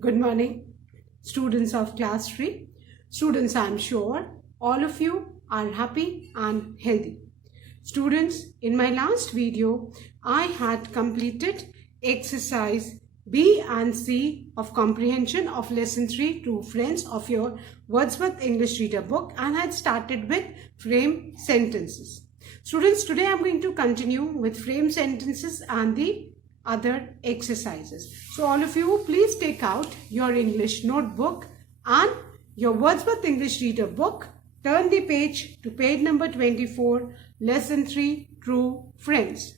Good morning, students of class 3. Students, I am sure all of you are happy and healthy. Students, in my last video, I had completed exercise B and C of comprehension of lesson 3 True Friends of your Wordsworth English Reader book and had started with frame sentences. Students, today I am going to continue with frame sentences and the other exercises. So all of you, please take out your English notebook and your Wordsworth English Reader book. Turn the page to page number 24, lesson 3, True Friends.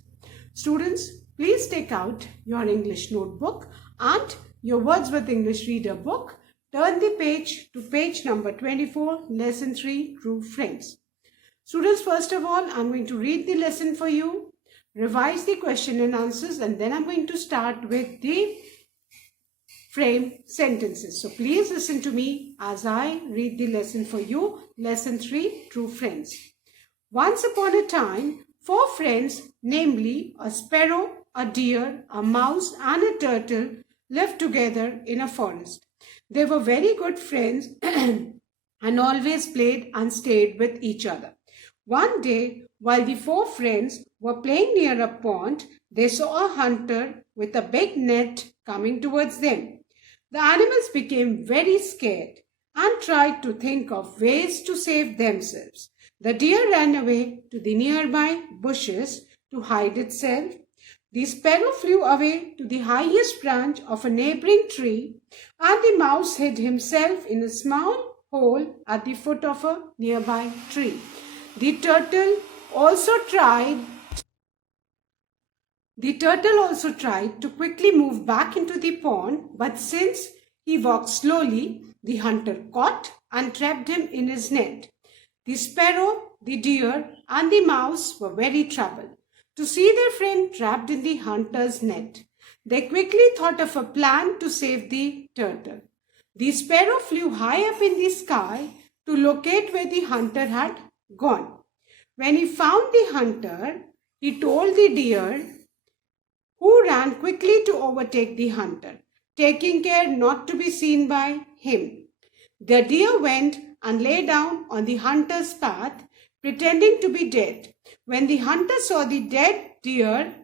Students, please take out your English notebook and your Wordsworth English Reader book. Turn the page to page number 24, lesson 3, True Friends. Students, first of all, I'm going to read the lesson for you, revise the question and answers, and then I'm going to start with the frame sentences. So please listen to me as I read the lesson for you. Lesson 3, True Friends. Once upon a time, 4 friends, namely a sparrow, a deer, a mouse, and a turtle, lived together in a forest. They were very good friends and always played and stayed with each other. One day, while the 4 friends were playing near a pond, they saw a hunter with a big net coming towards them. The animals became very scared and tried to think of ways to save themselves. The deer ran away to the nearby bushes to hide itself. The sparrow flew away to the highest branch of a neighboring tree, and the mouse hid himself in a small hole at the foot of a nearby tree. The turtle also tried to quickly move back into the pond, but since he walked slowly, the hunter caught and trapped him in his net. The sparrow, the deer, and the mouse were very troubled to see their friend trapped in the hunter's net. They quickly thought of a plan to save the turtle. The sparrow flew high up in the sky to locate where the hunter had gone. When he found the hunter, he told the deer, who ran quickly to overtake the hunter, taking care not to be seen by him. The deer went and lay down on the hunter's path, pretending to be dead. When the hunter saw the dead deer,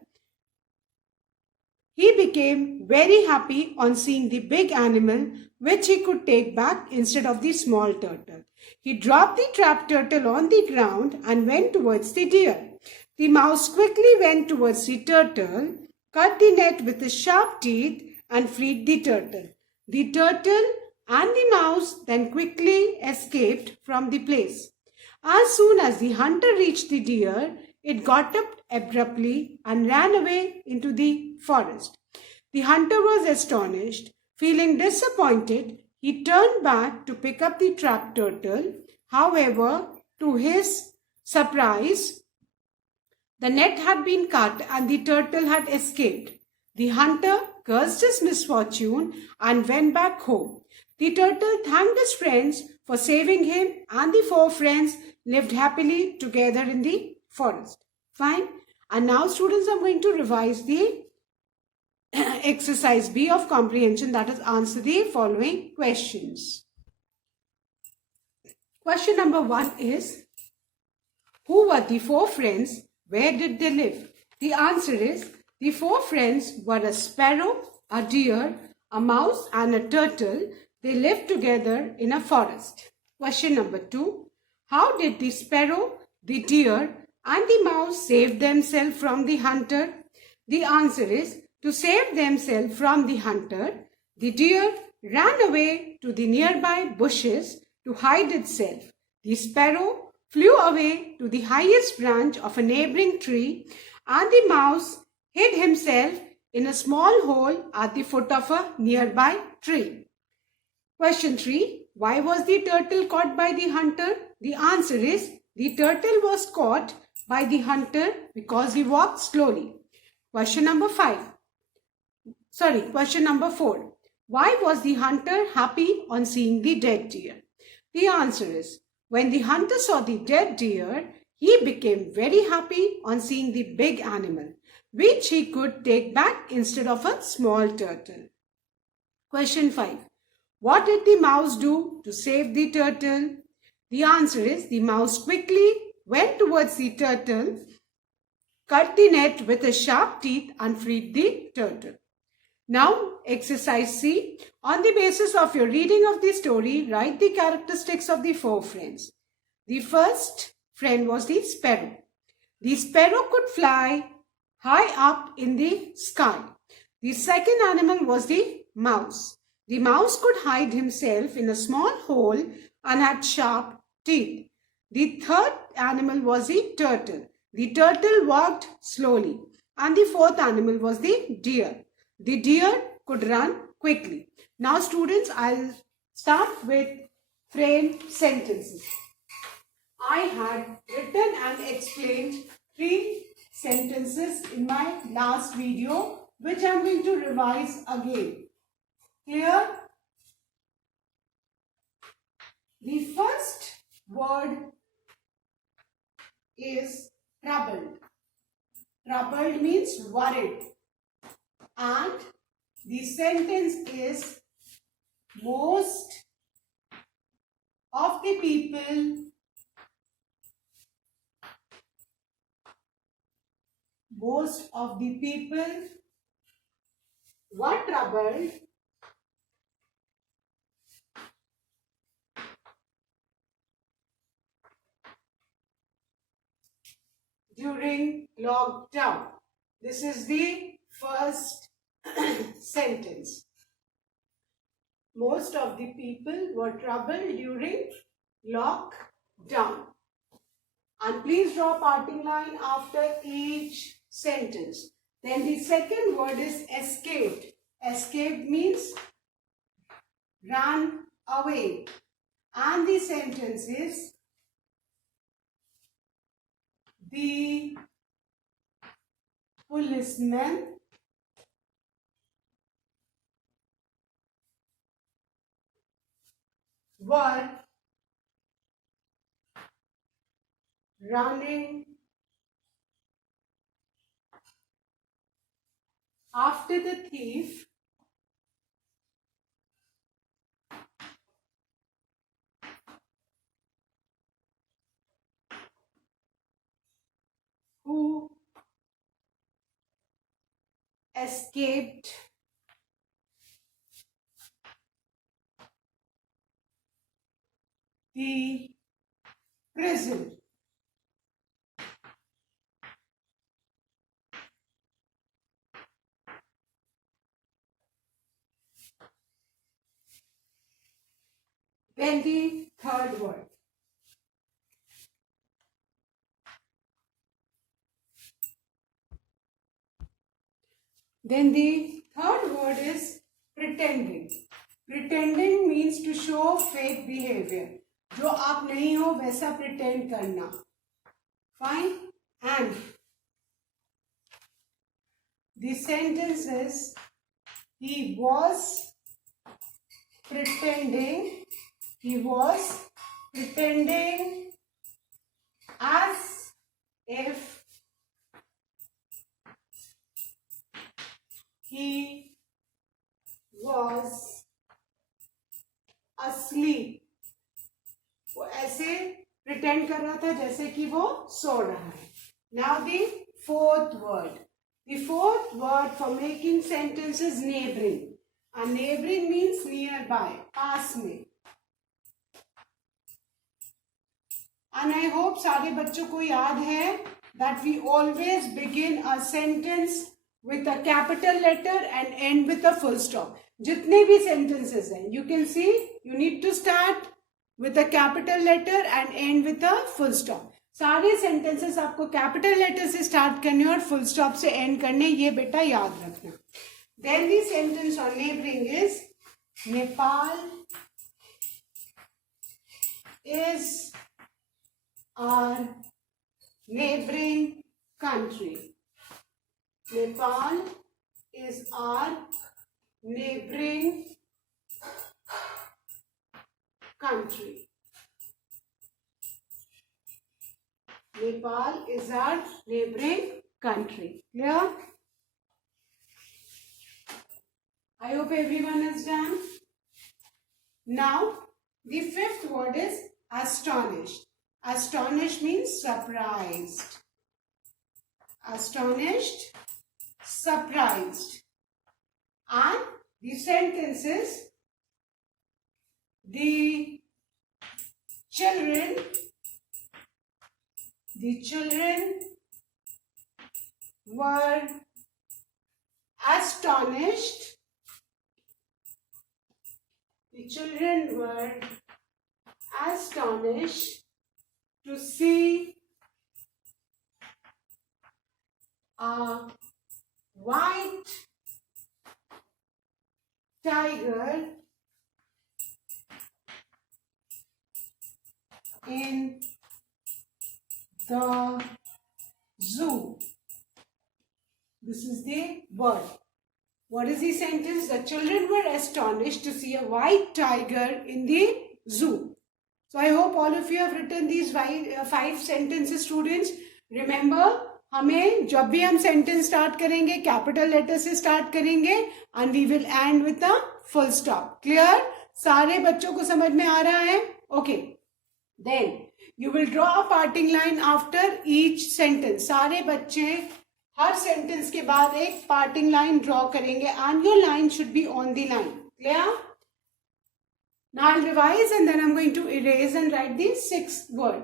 he became very happy on seeing the big animal which he could take back instead of the small turtle. He dropped the trapped turtle on the ground and went towards the deer. The mouse quickly went towards the turtle, cut the net with his sharp teeth, and freed the turtle. The turtle and the mouse then quickly escaped from the place. As soon as the hunter reached the deer, it got up abruptly and ran away into the forest. The hunter was astonished. Feeling disappointed, he turned back to pick up the trapped turtle. However, to his surprise, the net had been cut and the turtle had escaped. The hunter cursed his misfortune and went back home. The turtle thanked his friends for saving him, and the 4 friends lived happily together in the forest. Fine. And now, students, I'm going to revise the exercise B of comprehension, that is, answer the following questions. Question number 1 is, who were the 4 friends? Where did they live? The answer is, the 4 friends were a sparrow, a deer, a mouse, and a turtle. They lived together in a forest. Question number 2. How did the sparrow, the deer, and the mouse save themselves from the hunter? The answer is, to save themselves from the hunter, the deer ran away to the nearby bushes to hide itself. The sparrow flew away to the highest branch of a neighboring tree, and the mouse hid himself in a small hole at the foot of a nearby tree. Question 3. Why was the turtle caught by the hunter? The answer is, the turtle was caught by the hunter because he walked slowly. Question number 4. Why was the hunter happy on seeing the dead deer? The answer is, when the hunter saw the dead deer, he became very happy on seeing the big animal, which he could take back instead of a small turtle. Question 5. What did the mouse do to save the turtle? The answer is the mouse quickly went towards the turtle, cut the net with his sharp teeth and freed the turtle. Now, exercise C. On the basis of your reading of the story, write the characteristics of the 4 friends. The first friend was the sparrow. The sparrow could fly high up in the sky. The second animal was the mouse. The mouse could hide himself in a small hole and had sharp teeth. The third animal was the turtle. The turtle walked slowly. And the fourth animal was the deer. The deer could run quickly. Now students, I'll start with frame sentences. I had written and explained 3 sentences in my last video, which I'm going to revise again. Clear? The first word is troubled. Troubled means worried. And the sentence is most of the people were troubled during lockdown. This is the first sentence. Most of the people were troubled during lockdown. And please draw parting line after each sentence. Then the second word is escaped. Escaped means ran away. And the sentence is the policeman were running after the thief who escaped the prison. Then the third word. Then the third word is pretending. Pretending means to show fake behavior. जो आप नहीं हो वैसा pretend करना. Fine? And the sentence is he was pretending as if he was asleep. वो ऐसे pretend कर रहा था जैसे कि वो सो रहा है. Now the fourth word. The fourth word for making sentence is neighboring. And neighboring means nearby, पास में. And I hope सारे बच्चों को याद है that we always begin a sentence with a capital letter and end with a full stop. जितने भी sentences हैं, you can see you need to start with a capital letter and end with a full stop. सारे sentences आपको capital letter से start करने और full stop से end करने, ये बेटा याद रखना. Then the sentence on neighboring is Nepal is our neighboring country. Nepal is our neighboring country. Nepal is our neighboring country. Clear? I hope everyone is done. Now, the fifth word is astonished. Astonished means surprised. Astonished, surprised. And the sentence is, the children were astonished. The children were astonished to see a white tiger in the zoo. This is the word. What is the sentence? The children were astonished to see a white tiger in the zoo. So I hope all of you have written these five sentences, students. Remember, हमें जब भी हम sentence start करेंगे, capital letter से start करेंगे, and we will end with a full stop. Clear? सारे बच्चों को समझ में आ रहा है? Okay. Then you will draw a parting line after each sentence. सारे बच्चे हर सेंटेंस के बाद एक पार्टिंग लाइन ड्रॉ करेंगे and your line should be on the line. Clear? Now I'll revise and then I'm going to erase and write the sixth word.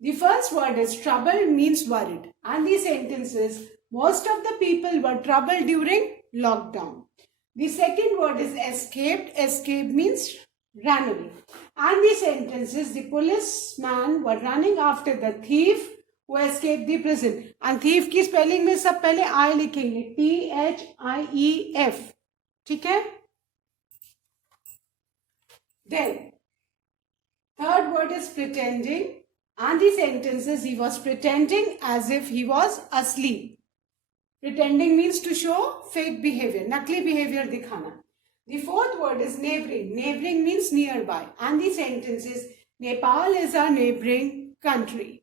The first word is trouble, means worried. And the sentence is, most of the people were troubled during lockdown. The second word is escaped. Escape means ran away. And the sentence is, the policeman were running after the thief who escaped the prison. And thief की spelling में सब पहले I लिखेंगे, THIEF. ठीक है? Then third word is pretending, and the sentence is, he was pretending as if he was asleep. Pretending means to show fake behavior, nakli behavior dikhana. The fourth word is neighboring. Neighboring means nearby, and the sentence is, Nepal is our neighboring country.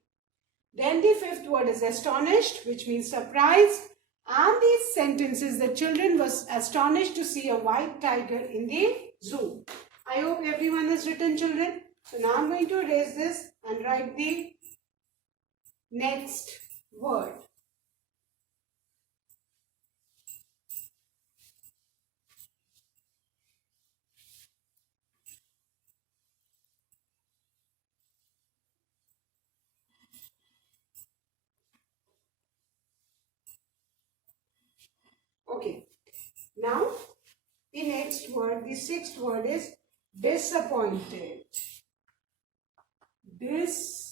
Then the fifth word is astonished, which means surprised, and the sentence is, the children was astonished to see a white tiger in the zoo. I hope everyone has written, children. So now I'm going to erase this and write the next word. Okay. Now the next word, the sixth word is disappointed. Disappointed.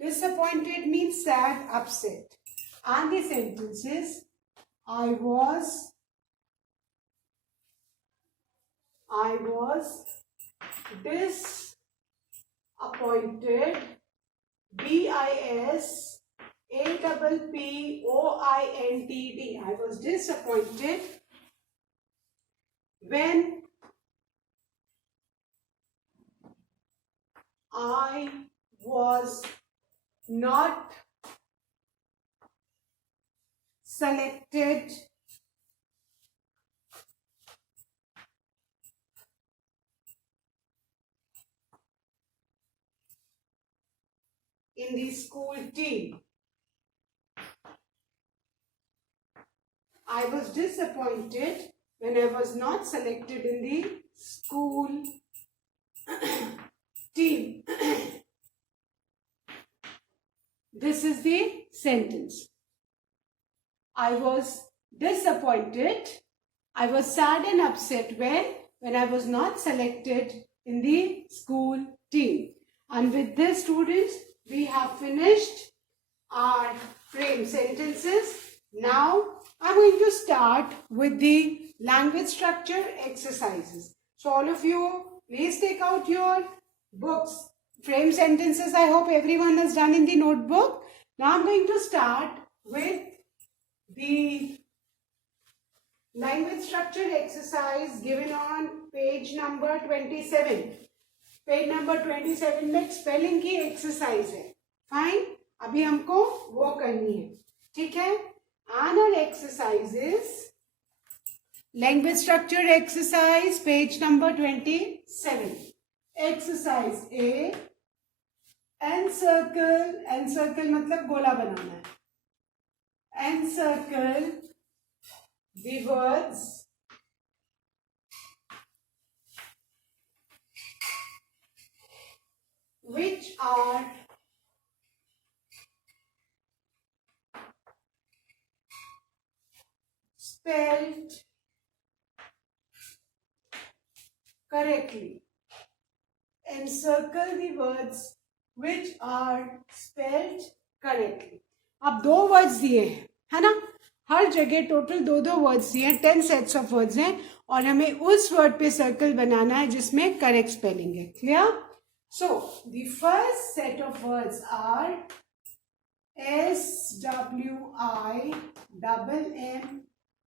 Disappointed means sad, upset. And the sentence is, I was disappointed. BISAPPOINTD. I was disappointed when I was not selected in the school team. I was disappointed when I was not selected in the school team. This is the sentence. I was disappointed. I was sad and upset when I was not selected in the school team. And with this, students, we have finished our frame sentences. Now, I'm going to start with the language structure exercises. So, all of you, please take out your books. Frame sentences, I hope everyone has done in the notebook. Now, I'm going to start with the language structure exercise given on page number 27. Page number 27 में spelling की exercise है. Fine, अभी हमको वो करनी है, ठीक है। And exercises, language structure exercise, page number 27. Exercise A, encircle मतलब गोला बनाना है. Encircle the words which are spelled correctly. Encircle the words which are spelled correctly. अब दो वर्ड्स दिए हैं, है ना, हर जगह टोटल दो वर्ड्स दिए हैं, 10 सेट्स ऑफ वर्ड्स हैं, और हमें उस वर्ड पे सर्कल बनाना है जिसमें करेक्ट स्पेलिंग है. Clear? So the first set of words are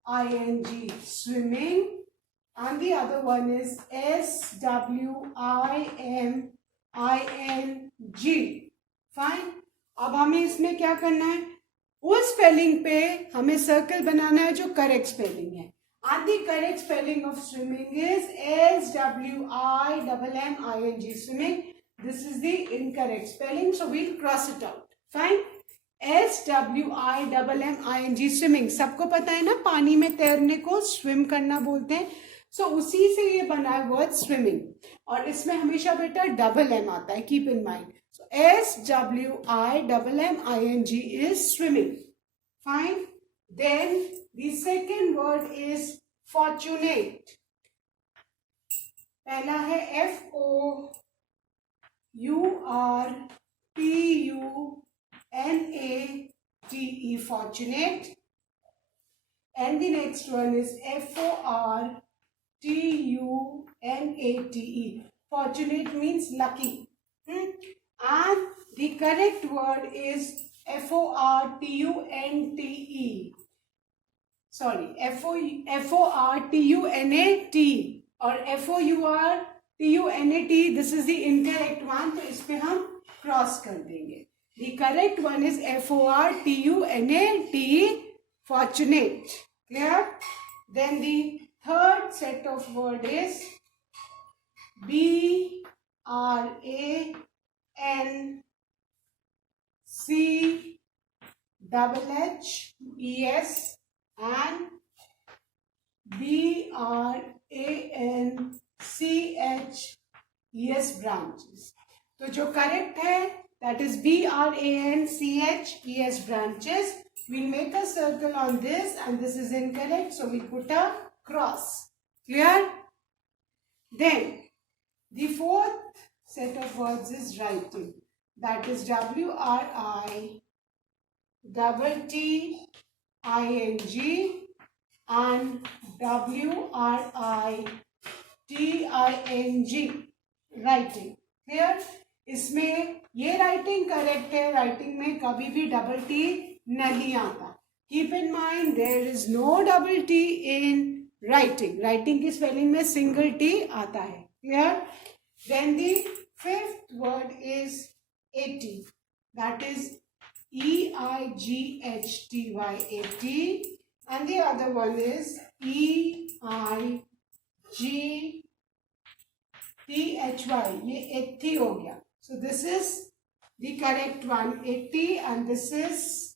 SWIMMING, swimming, and the other one is SWIMING. Fine. अब हमें इसमें क्या करना है, उस स्पेलिंग पे हमें सर्कल बनाना है जो करेक्ट स्पेलिंग है. And the correct spelling of swimming is SWIMMING, swimming. This is the incorrect spelling, so we'll cross it out. Fine. SWIMMING, swimming. सबको पता है ना, पानी में तैरने को स्विम करना बोलते हैं. सो उसी से ये बना है वर्ड स्विमिंग, और इसमें हमेशा बेटा डबल एम आता है, keep in mind. So SWIMMING is swimming. Fine. Then the second word is fortunate. पहला है FOURPUNATE, fortunate, and the next one is FORTUNATE. Fortunate means lucky. And the correct word is FORTUNTE. Sorry, FORTUNAT और FOURTUNAT. This is the incorrect one, तो इस पे हम cross कर देंगे. The correct one is FORTUNAT, fortunate. Clear? Then the third set of word is BRANCHES, and BRANCHES, branches. तो जो correct है that is BRANCHES, branches. We'll make a circle on this, and this is incorrect, so we put a cross. Clear? Then the fourth set of words is writing. That is WRITTING and WRITING, writing. Clear? इसमें ये writing correct है, writing में कभी भी double T नहीं आता. Keep in mind there is no double T in writing. Writing की spelling में सिंगल टी आता है. Clear? Then the fifth word is 80. That is EIGHTY, and the other one is EIGTHY. ये 80 हो गया. So this is the correct one, 80, and this is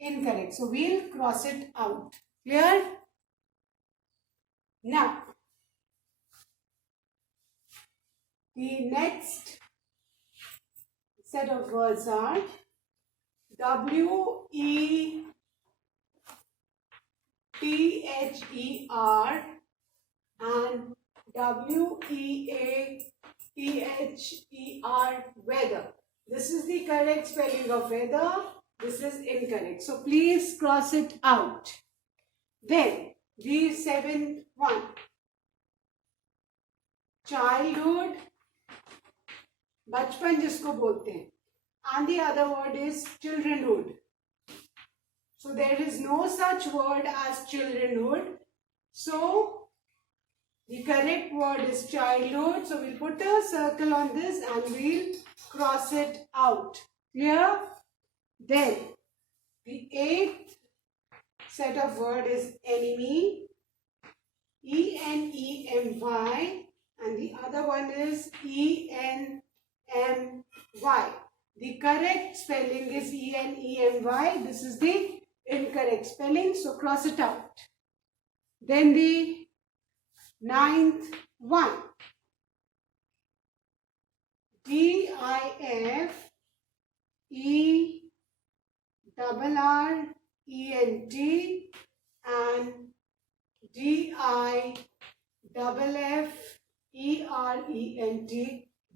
incorrect. So we'll cross it out. Clear? Now, the next set of words are WETHER and WEATHER, weather. This is the correct spelling of weather. This is incorrect. So please cross it out. Then the seventh one, childhood, बचपन जिसको बोलते हैं, and the other word is childrenhood. So there is no such word as childrenhood. So the correct word is childhood. So we'll put a circle on this and we'll cross it out. Clear? Then the eighth set of word is enemy, E-N-E-M-Y, and the other one is E-N-M-Y. The correct spelling is E-N-E-M-Y. This is the incorrect spelling, so cross it out. Then the ninth one, D-I-F-E-R-R-E-N-T and D-I-F-F-E-R-E-N-T,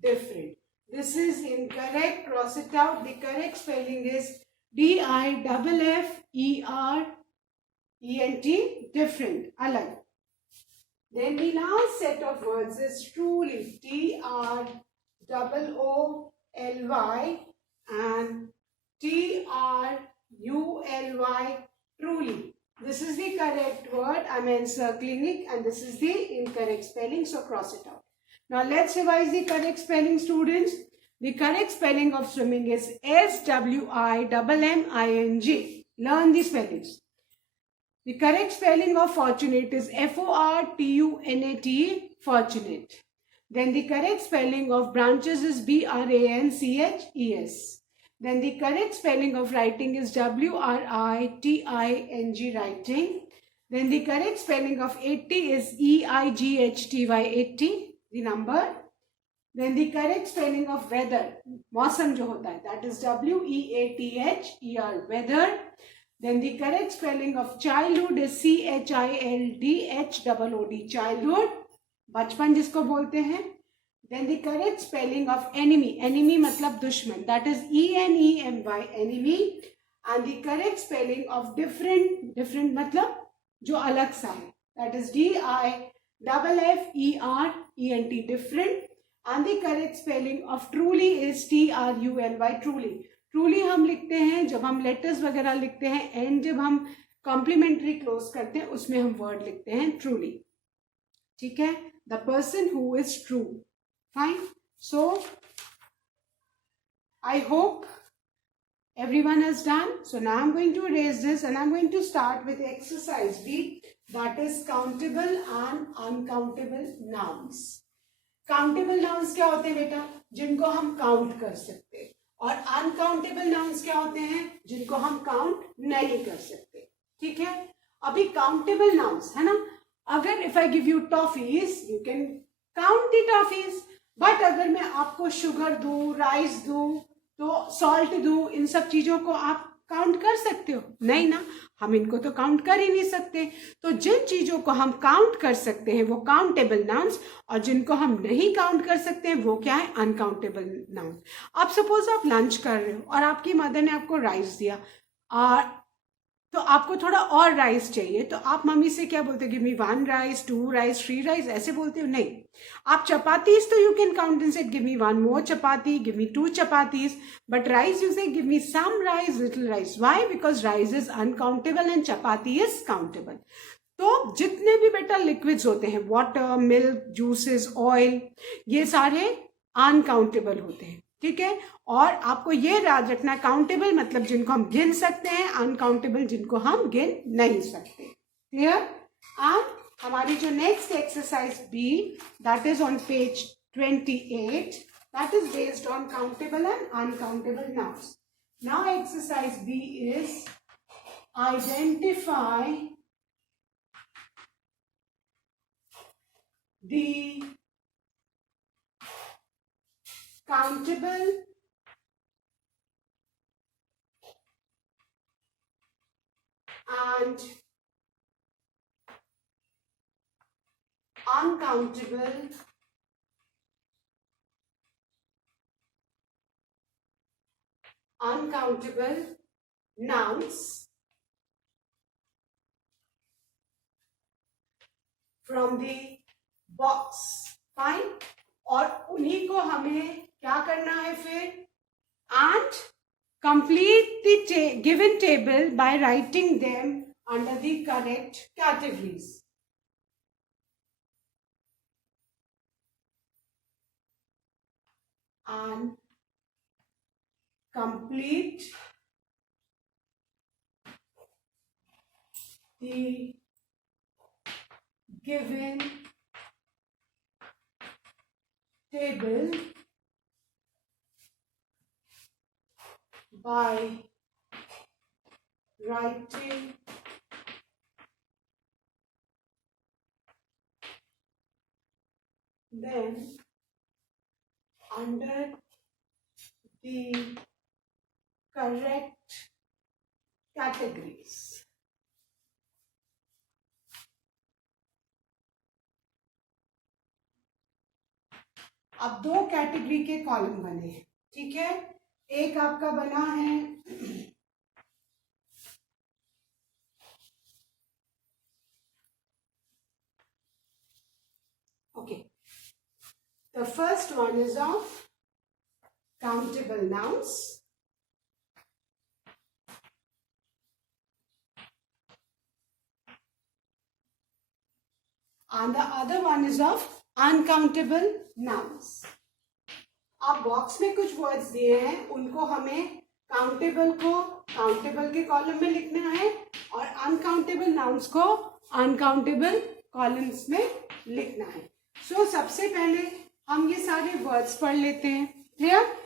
different. This is incorrect. Cross it out. The correct spelling is D-I-F-F-E-R-E-N-T, different, alag. Then the last set of words is truly, T-R-O-O-L-Y and T-R-U-L-Y, truly. This is the correct word. I'm encircling it, and this is the incorrect spelling, so cross it out. Now let's revise the correct spelling, students. The correct spelling of swimming is S-W-I-M-M-I-N-G. Learn the spellings. The correct spelling of fortunate is F-O-R-T-U-N-A-T, fortunate. Then the correct spelling of branches is B-R-A-N-C-H-E-S. Then the correct spelling of writing is W-R-I-T-I-N-G, writing. Then the correct spelling of 80 is E-I-G-H-T-Y, 80, the number. Then the correct spelling of weather, मौसम जो होता है, that is W-E-A-T-H-E-R, weather. Then the correct spelling of childhood is C-H-I-L-D-H-O-O-D, childhood, बचपन जिसको बोलते हैं. Then the correct spelling of enemy, enemy मतलब दुश्मन, that is E-N-E-M-Y, enemy. And the correct spelling of different, different मतलब जो अलग सा है, that is D-I-F-F-E-R-E-N-T, different. And the correct spelling of truly is T-R-U-L-Y, truly. Truly हम लिखते हैं जब हम लेटर्स वगैरह लिखते हैं, एंड जब हम कॉम्प्लीमेंट्री क्लोज करते हैं उसमें हम वर्ड लिखते हैं ट्रूली. ठीक है? The person who is true. Fine. So I hope everyone has done. So now I'm going to erase this and I'm going to start with exercise B, that is countable and uncountable nouns. Countable nouns क्या होते हैं बेटा? जिनको हम count कर सकते हैं. और अनकाउंटेबल नाउन्स क्या होते हैं? जिनको हम काउंट नहीं कर सकते. ठीक है? अभी काउंटेबल नाउन्स है ना, अगर if I give you toffees you can count the toffees, but अगर मैं आपको शुगर दूं, राइस दूं, तो सॉल्ट दूं, इन सब चीजों को आप काउंट कर सकते हो? नहीं ना, हम इनको तो काउंट कर ही नहीं सकते. तो जिन चीजों को हम काउंट कर सकते हैं वो काउंटेबल नाउन्स, और जिनको हम नहीं काउंट कर सकते हैं वो क्या है? Uncountable nouns. अब सपोज आप लंच कर रहे हो और आपकी मदर ने आपको राइस दिया, और तो आपको थोड़ा और राइस चाहिए, तो आप मम्मी से क्या बोलते हो? Give me 1 rice, 2 rice, 3 rice, ऐसे बोलते हो? नहीं. आप चपातीज तो you can count and say give me 1 more chapati, give me 2 chapatis, but rice you say give me some rice, little rice. Why? Because rice is uncountable and chapati is countable. तो जितने भी बेटा लिक्विड्स होते हैं, वाटर, मिल्क, जूसेस, ऑयल, ये सारे uncountable होते हैं. ठीक है? और आपको ये याद रखना, काउंटेबल मतलब जिनको हम गिन सकते हैं, अनकाउंटेबल जिनको हम गिन नहीं सकते. क्लियर? एंड हमारी जो next exercise B, that is on page 28, that is based on countable and uncountable nouns. Now exercise B is identify the countable and uncountable nouns from the box. Fine. और उन्हीं को हमें क्या करना है फिर? And complete the given table by writing them under the correct categories. complete the given table by writing them under the correct categories. अब दो कैटेगरी के कॉलम बने हैं, ठीक है। एक आपका बना है okay, the first one is of countable nouns, and the other one is of uncountable nouns. आप बॉक्स में कुछ वर्ड्स दिए हैं, उनको हमें काउंटेबल को काउंटेबल के कॉलम में लिखना है और अनकाउंटेबल नाउन्स को अनकाउंटेबल कॉलम्स में लिखना है। सो सबसे पहले हम ये सारे वर्ड्स पढ़ लेते हैं, क्लियर।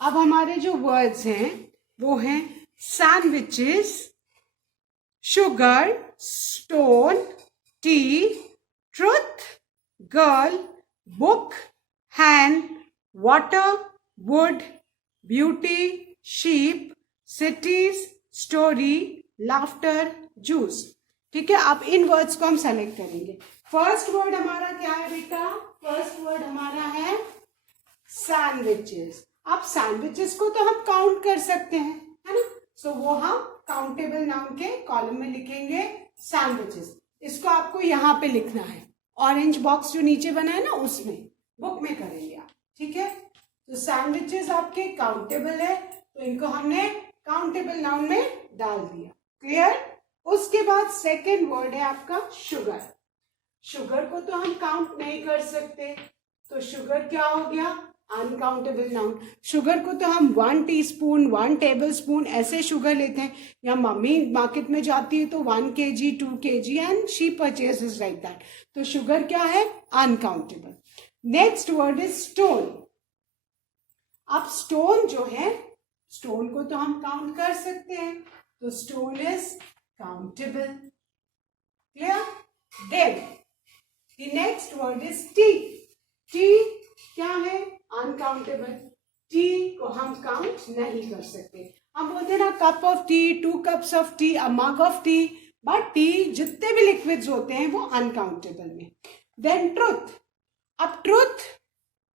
अब हमारे जो वर्ड्स हैं वो हैं sandwiches, sugar, stone, T, truth, girl, book, hand, water, would, beauty, sheep, cities, story, laughter, juice. ठीक है, अब इन वर्ड्स को हम सेलेक्ट करेंगे। फर्स्ट वर्ड हमारा क्या है बेटा? फर्स्ट वर्ड हमारा है सैंडविचेस। अब सैंडविचेस को तो हम काउंट कर सकते हैं, है ना। सो वो हम काउंटेबल नाउन के कॉलम में लिखेंगे सैंडविचेस। इसको आपको यहाँ पे लिखना है, ऑरेंज बॉक्स जो नीचे बना है ना उसमें, बुक में करेंगे आप, ठीक है। तो सैंडविचेस आपके काउंटेबल है, तो इनको हमने काउंटेबल नाउन में डाल दिया, क्लियर। उसके बाद सेकेंड वर्ड है आपका शुगर। शुगर को तो हम काउंट नहीं कर सकते, तो शुगर क्या हो गया? Uncountable noun. शुगर को तो हम 1 टीस्पून 1 टेबल स्पून ऐसे शुगर लेते हैं, या मम्मी मार्केट में जाती है तो 1 kg 2 kg and she purchases like that. तो शुगर क्या है? Uncountable. Next word is stone. अब स्टोन जो है, स्टोन को तो हम काउंट कर सकते हैं, तो stone is countable, clear. Then the next word is tea. Tea क्या है? अनकाउंटेबल। टी को हम काउंट नहीं कर सकते। हम बोलते हैं ना cup of tea, 2 cups of tea, a mug of tea, but tea जितने भी लिक्विड्स होते हैं वो अनकाउंटेबल में। Then truth. अब ट्रुथ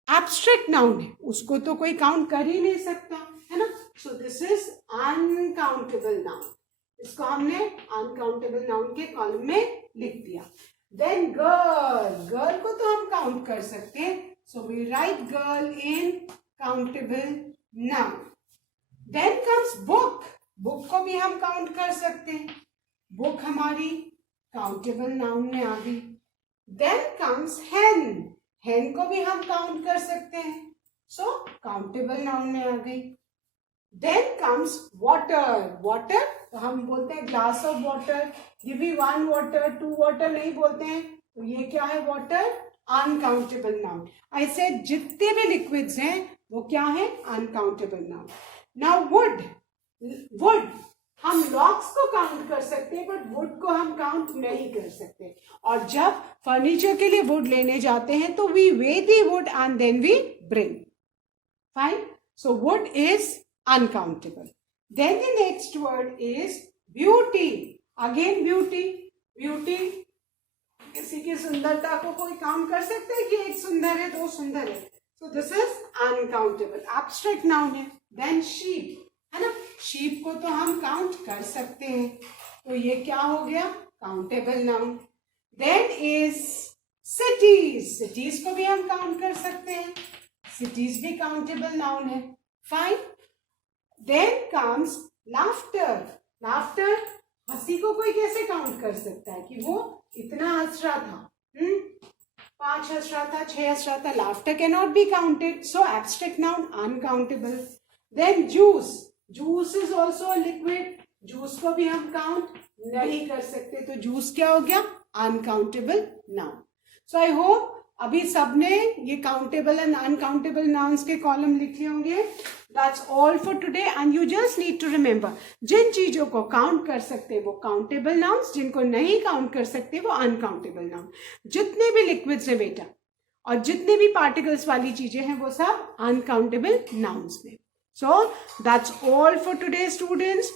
एब्स्ट्रैक्ट नाउन है, उसको तो कोई काउंट कर ही नहीं सकता, है ना। So this is uncountable noun. इसको हमने अनकाउंटेबल नाउन के कॉलम में लिख दिया। Then girl. गर्ल को तो हम काउंट कर सकते हैं, so we write girl in countable noun. Then comes book. book को भी हम काउंट कर सकते हैं, book हमारी काउंटेबल नाउन में आ गई। Then comes hen. hen को भी हम काउंट कर सकते हैं, so काउंटेबल नाउन में आ गई। Then comes water. water तो हम बोलते हैं glass of water, give me 1 water 2 water नहीं बोलते हैं, तो ये क्या है? Water uncountable noun. ऐसे जितने भी लिक्विड्स हैं वो क्या है? Uncountable noun. Now would. Would हम लॉक्स को काउंट कर सकते हैं, बट वुड को हम काउंट नहीं कर सकते। और जब फर्नीचर के लिए वुड लेने जाते हैं तो we weigh the wood and then we bring, fine. So wood is uncountable. Then the next word is beauty. Again beauty. Beauty किसी की सुंदरता को कोई काउंट कर सकते हैं कि एक सुंदर है, 2 सुंदर है, so this is uncountable, abstract noun है। देन शीप, है ना। शीप को तो हम काउंट कर सकते हैं, तो ये क्या हो गया? Countable noun. Then is cities. Cities को भी हम काउंट कर सकते हैं, सिटीज भी काउंटेबल नाउन है, fine. Then comes laughter. Laughter, हंसी को कोई कैसे काउंट कर सकता है कि वो इतना हंस रहा था? 5 हंस रहा था, 6 हंस रहा था. Laughter cannot be counted. So abstract noun uncountable. Then juice. Juice is also a liquid. Juice को भी हम count नहीं कर सकते, तो juice क्या हो गया? Uncountable noun. So I hope अभी सबने ये काउंटेबल एंड अनकाउंटेबल नाउन्स के कॉलम लिखे होंगे. That's all for today and you just need to remember, जिन चीजों को काउंट कर सकते हैं वो काउंटेबल नाउन्स, जिनको नहीं काउंट कर सकते वो अनकाउंटेबल नाउन. जितने भी लिक्विड्स हैं बेटा और जितने भी पार्टिकल्स वाली चीजें हैं वो सब अनकाउंटेबल नाउन्स में. So that's all for today students.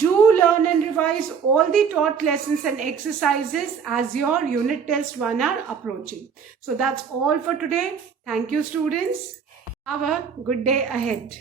Do learn and revise all the taught lessons and exercises as your unit test 1 are approaching. So that's all for today. Thank you students. Have a good day ahead.